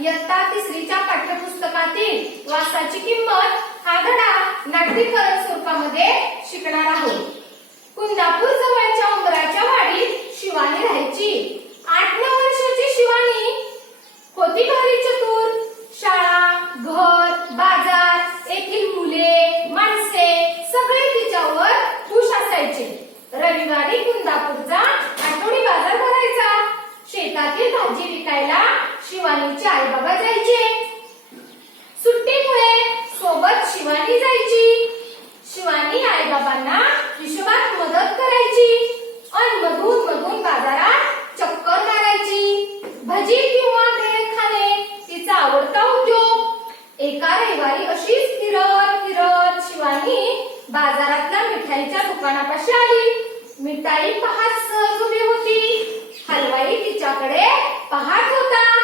इयत्ता 3च्या पाठ्यपुस्तकातील वासाची किंमत हा धडा नाट्यीकरण स्वरूपामध्ये शिकणार आहोत. कुंदापूर जवळच्या उंबराच्या वाडीत शिवानी राहायची. 8-9 वर्षाची शिवानी होती भारी चतुर. शाळा, घर, बाजार, येथील मुले, माणसे सगळे तिच्यावर खुश असायचे. रविवारी कुंदापूरचा आठवडी बाजार भरायचा. शेतातील भाजी विकायला शिवानीचे आई बाबा जायचे. सुट्टीमुळे सोबत शिवानी जायची. शिवानी आई बाबांना हिशोबात मदत करायची आणि मधून मधून बाजारात चक्कर मारायची. भजी किंवा भेळ खाणे तिचा आवडता उद्योग. एका रविवारी अशीच फिरत फिरत शिवानी बाजारातल्या मिठाईच्या दुकानापाशी आली. मिठाई पाहत सहज उभी होती. हलवाई तिच्याकडे पाहत होता.